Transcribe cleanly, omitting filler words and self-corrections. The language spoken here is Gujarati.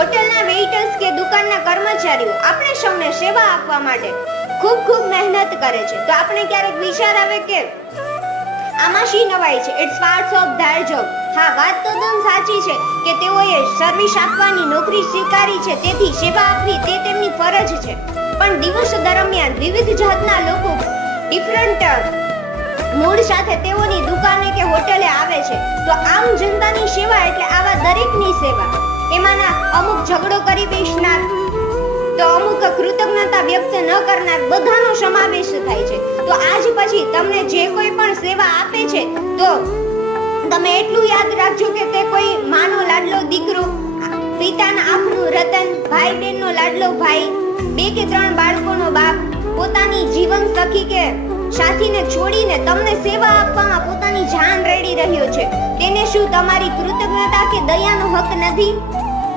હોટલના વેઇટર્સ કે દુકાનના કર્મચારીઓ આપણે સૌને સેવા આપવા માટે ખૂબ ખૂબ મહેનત કરે છે, તો આપણે ક્યારેક વિચાર આવે કે આમાં શી નવાઈ છે? It's part of their job. હા, વાત તો એકદમ સાચી છે કે તેઓએ સર્વિસ આપવાની નોકરી સ્વીકારી છે, તેથી સેવા આપવી તે તેમની ફરજ છે. પણ દિવસ દરમિયાન વિવિધ જાતના લોકો ડિફરન્ટ મૂડ સાથે તેઓની દુકાને કે હોટલે આવે છે, તો આમ જનતાની સેવા એટલે આવા દરેકની સેવા. એમાંના અમુક ઝઘડો કરી બેસનાર, તો અમુક કૃતજ્ઞતા વ્યક્ત ન કરનાર, બધાનો સમાવેશ થાય છે. તો આજ પછી તમને જે કોઈ પણ સેવા આપે છે તો તમે એટલું યાદ રાખજો કે તે કોઈ માનો લાડલો દીકરો, પિતાના આંખનું રતન, ભાઈ બહેનનો લાડલો ભાઈ, 2 કે 3 બાળકોનો બાપ, પોતાની જીવન સખી કે સાથીને છોડીને તમને સેવા આપવામાં પોતાની જાન રેડી રહ્યો છે, તેને શું તમારી કૃતજ્ઞતા કે દયાનો હક નથી?